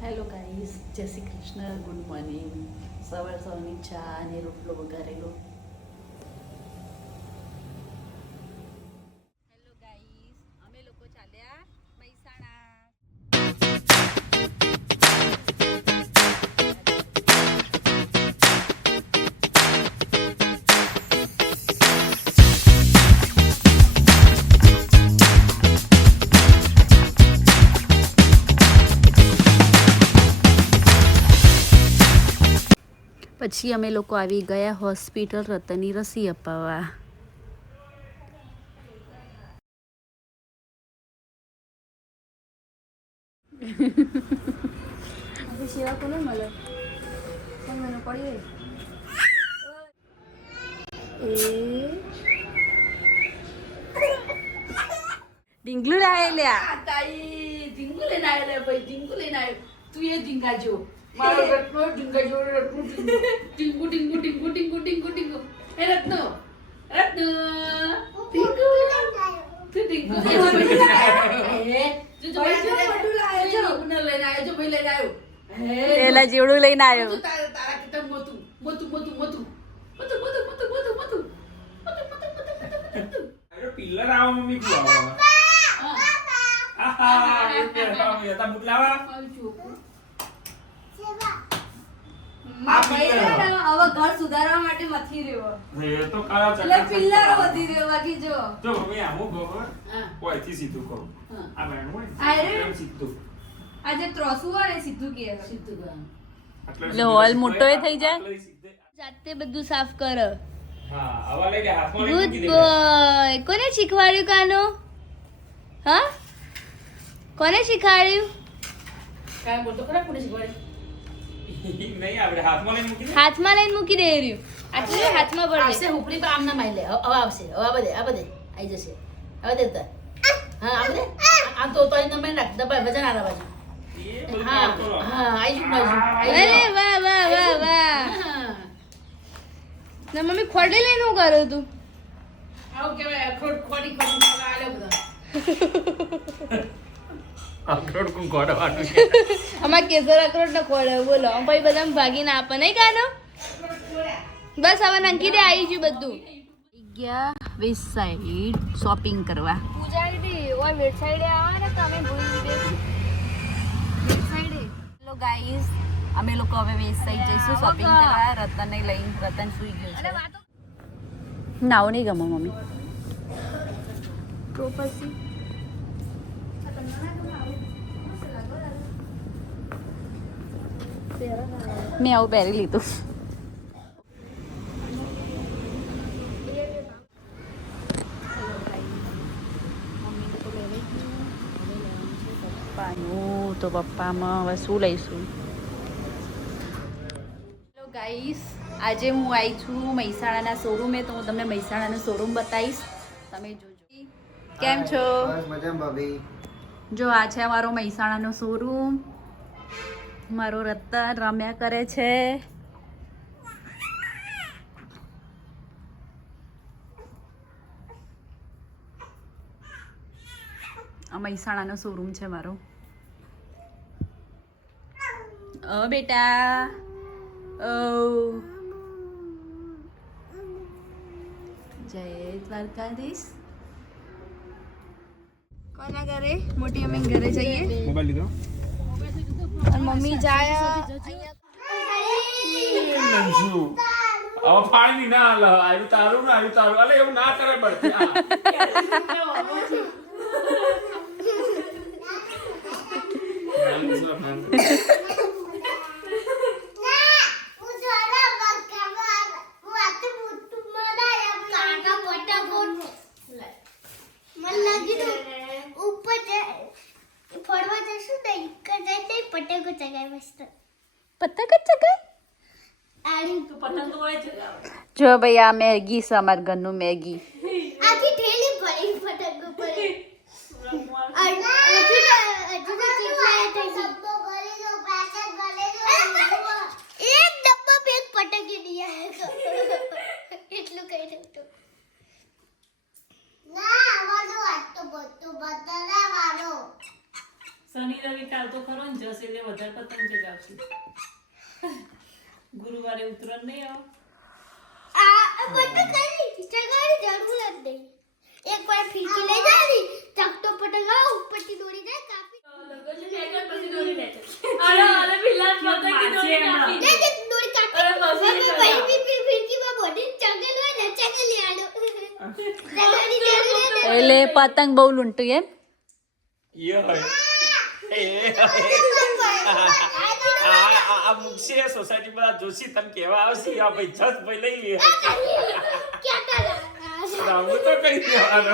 Hello guys, જય Shri Krishna, good morning. સવારની ચા અને રોટલો વઘારેલો. હેલો ગાઈસ, અમે લોકો ચાલ્યા મહેસાણા. પછી અમે લોકો આવી ગયા હોસ્પિટલ રતનની રસી અપાવવા. સેવા કોને મળે મને પડી ઢીંગલું લાવે લ્યા. તાઈ ઢીંગુ લઈને આવ્યો ભાઈ, ઢીંગુ લઈને આવ્યો. તું એ ઢીંગાજો, મારો રત્નો ઢીંગાજો, રત્નો ઢીંગુ ઢીંગુ ઢીંગુ ઢીંગુ ઢીંગુ ઢીંગુ. એ રત્નો, રત્નો ઢીંગુ તું ઢીંગુ લઈને આવ્યો જો ભાઈ લઈને આવ્યો. પેલા જેવડું લઈને આવ્યો. તારા કિતા મોતું મોતું મોતું મોતું મોતું મોતું મોતું મોતું મોતું અરે પિલ્લર આવો મમ્મી કો આવો આહા એ પેલા મે તા બુટલાવા માં ભાઈ હવે ઘર સુધારવા માટે મથી રહ્યો એ તો કાળા એટલે ચક્કર પિલ્લર વધી રહ્યો બાકી જો મમ્મી આમો ગોબર કોઈથી સીધું કહું આ બેન હોય આયરે? એમ સીધું આજે ત્રોસું હોય ને સીધું કે સીધું ગામ. એટલે હોલ મોટો એ થઈ જાય? આટલે સીધે. જાતે બધું સાફ કર. હા આવા લઈ લે હાથમાં લઈ ગુડ મૂકી દે બોય. કોને શીખવાડ્યું કાનો? હા, કોને શીખવાડ્યું? કાય બોલતો ખરા કોને શીખવાડે? નહીં આપણે હાથમાં લઈને મૂકી દે હાથમાં લઈને મૂકી દે રહ્યું. આટલું હાથમાં પડે. આવશે હુપરી પર આમ ના માઈ લે. હવે આવશે. હવે આ બધે આવી જશે. હવે દેતા. હા આ બધે આમ તો તોય નમે રાખ દબાય વજન આલા બાજુ. એ બધું હા કામ કરો. હા આઈ બાજુ. અરે વાહ વાહ વાહ વાહ. ના મમ્મી ખોડી લઈને હું કરું તું? આવું કેવાય ખોટી આલ્યો બધા. અખરોટ કો ગોડવાનું છે અમાર કેસર અખરોટ ન ખોડે બોલો. આમ પછી બધા ભાગીને આપે નહીં કાનો? બસ હવે નંકી દે, આવી ગયું બધું. ગયા વેસ્ટ સાઈડ શોપિંગ કરવા. પૂજારી દી ઓય વેટ સાઈડે આવા ને તમે ભૂલી દે વેટ સાઈડે હેલો ગાઈસ, અમે લોકો હવે વેસ્ટ સાઈડ જઈશું શોપિંગ કરવા. રતનને લઈને. રતન સુઈ ગયો છે. નાવ નહીં ગમો મમ્મી. તો પછી મેં આવું પહેરી લીધું. પપ્પાનું તો પપ્પામાં હવે શું લઈશું? હેલો ગાઈસ, આજે હું આવી છું મહેસાણાના શોરૂમે. તો હું તમને મહેસાણાનો શોરૂમ બતાવીશ, તમે જોજો. કેમ છો? બસ મજામાં ભાભી. જો આ છે અમારો મહેસાણાનો શોરૂમ. મારો રતન રમ્યા કરે છે. આ મહેસાણાનો શોરૂમ છે મારો. બેટા ઓ જય દ્વારકાધીશ. કોના ઘરે મોટી અમ્મી ઘરે જઈએ મોબાઈલ લીધો અને મમ્મી જાય નંસુ હવે પાણી ના હાલ આવ્યું તારું ને આવ્યું તારું અલે એવું ના કરે બળતી પતંગ જ ચગાય. પતંગ તો હોય છે. જો ભાઈ આ મેગી છે, અમારા ઘરનું મેગી. આખી થેલી ભરી પતંગો પડે એક ડબ્બા બે પતંગ એટલું કઈ નતું ના વાળો આ તો બધું બદલા વાળો શનિ રવિ ચાલતો ખરો ને જશે એટલે વધારે પતંગ ચગાવશે. ગુરુવારે ઉત્તરાયણ નહીં આવો. આ બધું કરી ચગાડી જરૂર જ નહીં. એક વાર ફિરકી લઈ જાવી ચકતો પતંગ આવ ઉપરથી દોરી જાય કાપી અરે પેલા પતંગની દોરી કાપી. દે દોરી કાપી અરે મસ્તી હવે ભાઈ ફિરકીમાં બોડી ચગેલ હોય ને ચગેલી આડો ચગાડી જરૂર જ એટલે પતંગ બહુ લૂંટું એમ ય હોય આ મુક્ષે સોસાયટી બધા જોશી તને કેવા આવશે આ ભાઈ જસ ભાઈ લઈ લે ક્યાં તારા રામુ તો કઈ દેવાનો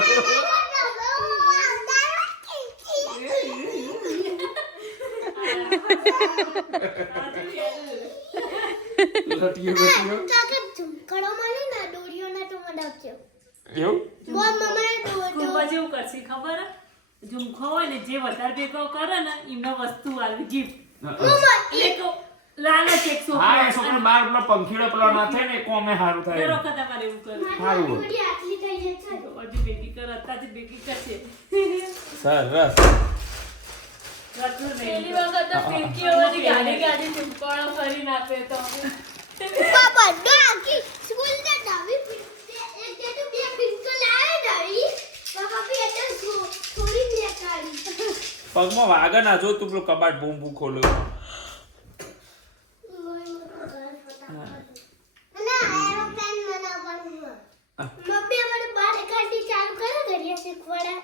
લટીયો કાકા ઝુમકડો મને ના દોરીઓ ના તો મડાવજો એવું બોલ મમ્મા કુંભા જેવું કરશે ખબર હે? ઝુમખો હોય ને જે વધારે ભેગો કરે ને એમને વસ્તુ આવી ગિફ્ટ લાલચ એક હા એ છોકરો છોકરો બાર પેલો પંખીડો પેલો ના થાય ને કોમે સારું દર થાય વખત અમારે એવું કરે. સારું થોડી આટલી થઈ જશે હજી ભેગી કર અત્યારથી ભેગી કરશે. સરસ રત્ન નહીં. પેલી વખત તો ફિરકીઓ બધી ગાડી ગાડી ચૂંટવાળો કરી નાખે તો પાપા ડોકી સ્કૂલ ના ડાવી એક જે તો બે પિંકો લાવે ડાવી પાપા બી એટલે થોડી લે કાઢી પગમાં વાગે ના જો તું પેલું કબાટ બૂમ બૂમ ખોલો ના એરોપ્લેન બનાવવાનું મમ્મી અમારે બાર કાઢી ચાલુ કરો ઘડિયા શીખવાડા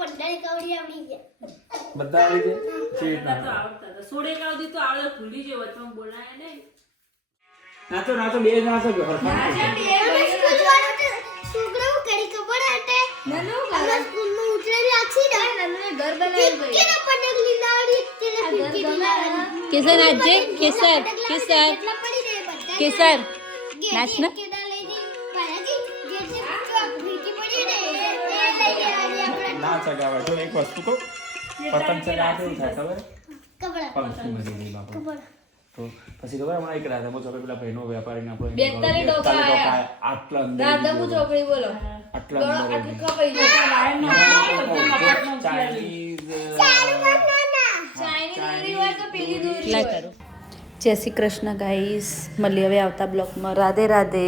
15 કવડી આવડી ગયા બધા આવી પહેલા તો આવડતા હતા. સોળે કાવદી તો આવડે ભૂલી જેવો તમે બોલાય નહીં. ના તો બે ના તો અમે સ્કૂલ વાળો તો છોકરાઓ કરી ખબર હતે અમે સ્કૂલમાં ઉતરેલી આછી ના ઘર બનાવ્યું કેના પતંગ લીલાડી તેને ફિરકી લીલાડી કેસર આજે કેસર કેસર કેટલા પડી રે બધા કેસર નાચ ને કેડા લઈ જઈ બાલાજી જે જે ફિરકી પડી રે એ લઈ લેવાની આપણે ના ચગાવે તો એક વસ્તુ કહું પતંગ ચગાવે એવું થાય ખબર કપડા પંખી મરી ગઈ બાપા કપડા તો પછી ખબર હમણાં એક રાધા ચોકડી પેલા ભાઈનો વેપારી ના આપણો 42 ટોકા આયા. આટલા અંદર રાધાપુર ચોકડી બોલો આટલા અંદર આટલું કપાઈ ગયું ચાઇનીઝ ચાઇની દોરી હોય તો પેલી દોરી હોય. જય શ્રી કૃષ્ણ ગાઈસ મળીએ હવે આવતા બ્લોગમાં. રાધે રાધે.